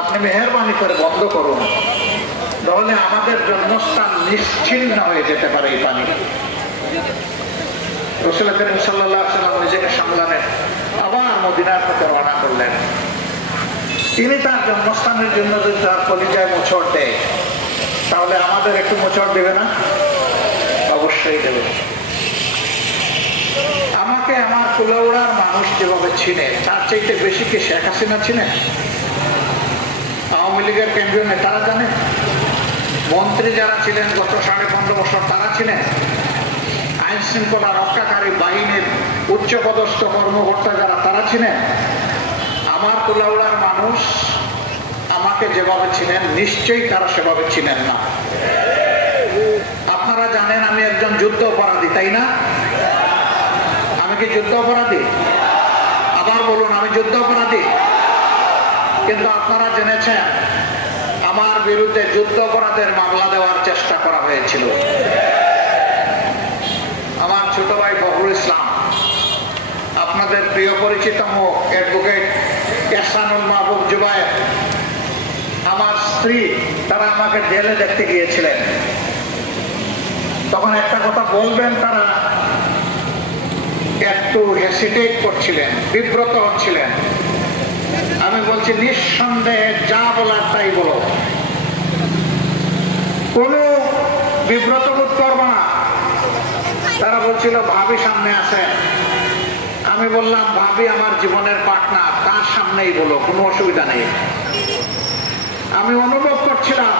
আপনি মেহেরবানি করে বন্ধ করুন, তাহলে আমাদের জন্মস্থান নিশ্চিহ্ন হয়ে যেতে পারে এই পানি। রাসূল করিম সাল্লাল্লাহু আলাইহি ওয়াসাল্লাম নিজেকে সামলালেন, আবার মদিনার পথে রওনা করলেন। তিনি তার জন্মস্থানের জন্য যদি তার কলিজায় মোচড় দেয়, তাহলে আমাদের একটু মোচড় দেবে না? অবশ্যই দেবে। আমাকে আমার কুলাউড়ার মানুষ যেভাবে চিনে, তার চাইতে বেশি কি শেখ হাসিনা চিনে? আওয়ামী লীগের কেন্দ্রীয় নেতারা জানে? মন্ত্রী যারা ছিলেন গত 15.5 বছর তারা ছিলেন? আইন শৃঙ্খলা রক্ষাকারী বাহিনীর উচ্চপদস্থ কর্মকর্তা যারা তারা ছিলেন? আমার কুলাউড়ার মানুষ আমাকে যেভাবে ছিলেন, নিশ্চয়ই তারা সেভাবে ছিলেন না। আপনারা জানেন আমি একজন যুদ্ধ অপরাধী, তাই না? আমি কি যুদ্ধ অপরাধী? আবার বলুন, আমি যুদ্ধ অপরাধী। কিন্তু আপনারা জেনেছেন আমার বিরুদ্ধে যুদ্ধ অপরাধের মামলা দেওয়ার চেষ্টা করা হয়েছিল। আমার ছোট ভাই ফখরুল ইসলাম, আপনাদের প্রিয় পরিচিত মুখ অ্যাডভোকেট এহসানুল মাহবুব জুবায়ের, আমার স্ত্রী, তারা আমাকে জেলে দেখতে গিয়েছিলেন। তখন একটা কথা বলবেন, তারা একটু হেসিটেট করছিলেন, বিব্রত হচ্ছিলেন। আমি বলছি নিঃসন্দেহে যা বলার তাই বলো, কোনো বিব্রত বোধ করবো না। তারা বলছিল ভাবি সামনে আছে। আমি বললাম ভাবি আমার জীবনের পার্টনার, তার সামনেই বলো, কোনো অসুবিধা নেই। আমি অনুভব করছিলাম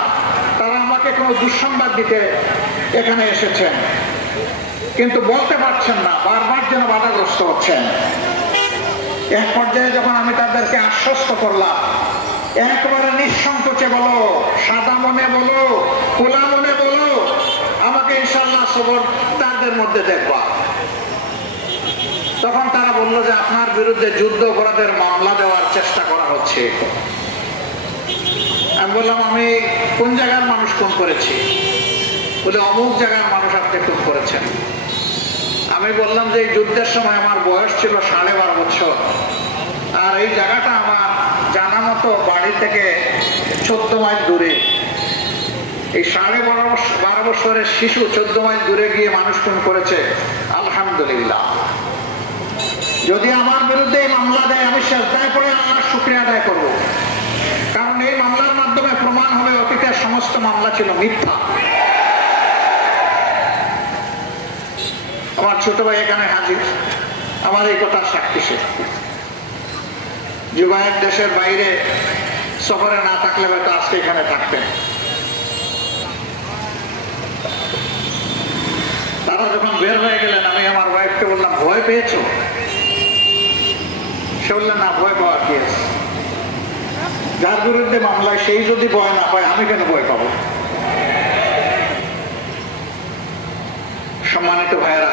তারা আমাকে কোনো দুঃসংবাদ দিতে এখানে এসেছেন, কিন্তু বলতে পারছেন না, বারবার যেন বাধাগ্রস্ত হচ্ছেন। এক পর্যায়ে যখন আমি তাদেরকে আশ্বস্ত করলাম, একবারে নিঃসংকোচে বলো, সাদা মনে বলো, খোলা মনে বলো, আমাকে ইনশাআল্লাহ সবর তাদের মধ্যে দেখবা। তখন তারা বললো যে আপনার বিরুদ্ধে যুদ্ধ অপরাধের মামলা দেওয়ার চেষ্টা করা হচ্ছে। আমি বললাম আমি কোন জায়গার মানুষ খুন করেছি? বলে অমুক জায়গার মানুষ আপনি খুন করেছেন। আমি বললাম যে এই যুদ্ধের সময় আমার বয়স ছিল 12.5 বছর, আর এই জায়গাটা আমার জানা মতো বাড়ি থেকে 14 মাইল দূরে। এই 12.5 বছরের শিশু 14 মাইল দূরে গিয়ে মানুষ খুন করেছে, আলহামদুলিল্লাহ। যদি আমার বিরুদ্ধে এই মামলা দেয়, আমি সেজদায় পড়ে আল্লাহর শুকরিয়া আদায় করবো, কারণ এই মামলার মাধ্যমে প্রমাণ হবে অতীতের সমস্ত মামলা ছিল মিথ্যা। আমার ছোট ভাই এখানে হাজির, আমার এই কথা সাক্ষী সে। জুবায়ের দেশের বাইরে সফরে না থাকলে হয়তো আজকে এখানে থাকতেন। তারা যখন বের হয়ে গেলেন, আমি আমার ওয়াইফকে বললাম ভয় পেয়েছো? সে বললেন না, ভয় পাওয়ার কি আছে? যার বিরুদ্ধে মামলায় সেই যদি ভয় না পায়, আমি কেন ভয় পাবো? সম্মানিত ভাইয়েরা,